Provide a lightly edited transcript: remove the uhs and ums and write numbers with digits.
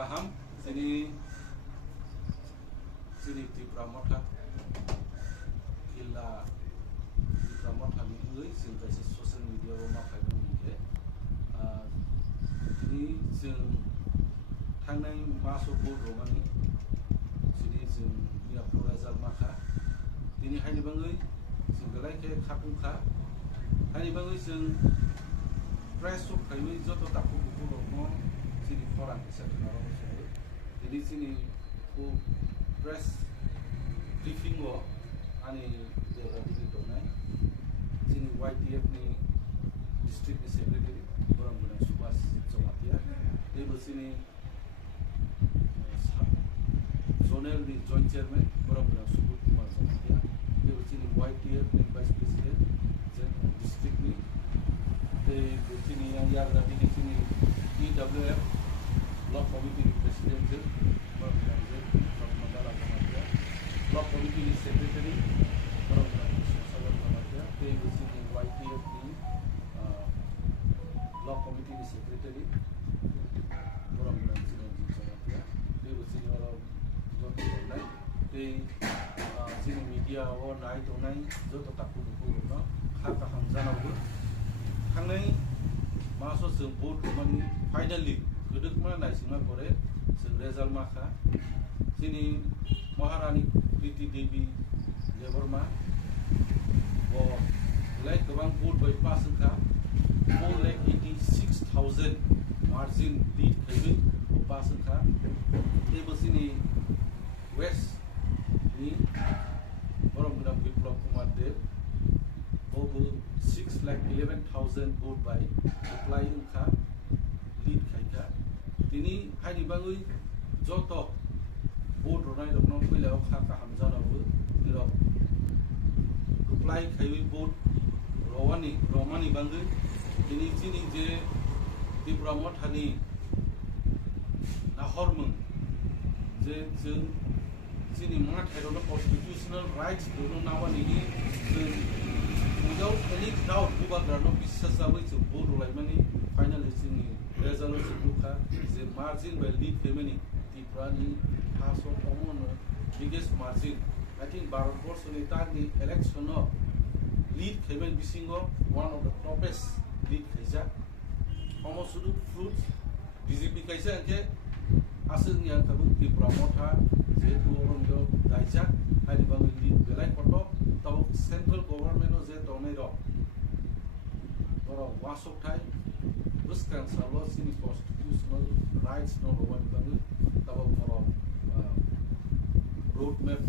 kaham sini Tripura Motha gila Tripura Motha ni ui sing kaisa social media o ma khai ni ke ini sing thangnai maso bo romani sini sing ya Razal Makha ini haini bangai sing galai ke khapungkha haini bangai sing press of kaiwi joto tapu buku romo sini koran bisa kenal so ini sini ku press briefing wo ani de radi to nai sini YTF ni district secretary Boram Guna Subas Jomatia ibu sini zonal ni joint chairman Boram Guna Subut Kumar Jomatia ibu sini YTF ni vice president district ni ibu sini yang radi ni sini EWF block committee president Boram Guna Jomatia block committee secretary Boram Guna Subas Jomatia ibu sini YTF ni block committee secretary Boram Guna Jomatia ibu sini orang joto nai sini media o nai to nai joto taku buku no khata hamjana bu thangnai maso sing vote mani finally gedek ma nai singma pore sing Razal Makha sini Maharani Kriti Devi Deborma o like gobang vote by pasangkha 4,86,000 margin lead khaibi o pasangkha ibu sini West ni Boram Guna Biplop Kumar Dev over 6,11,000 vote by applying kha lead khaika tini haini bangui joto vote ronai rokno koilao kha ka hamjana bu tiro apply khaiwi vote romani bangui tini chini je Tripura Motha ni nahormung je जों sini मा थाइरोनो constitutional rights दोनो नावानि without any doubt बुबाग्रानो बिश्वास जाबै जों vote लाइमानि फाइनली जोंनि रेजल्यूशन लुखा जे मार्जिन बाय लीड फेमिनि त्रिपुरानि हासो कमन बिगेस्ट मार्जिन आई थिंक भारतवर्षनि तानि इलेक्शन लीड फेमिन बिसिंगो one of the toppest lead खैजा almost fruits BJP kaisa ke asing yang kabu Tripura Motha jetu orang do daija hari bangun di belai koto tau central government o je tonai ro oro wasok thai buskan salo sini constitutional rights no ro wan bangun tau oro road map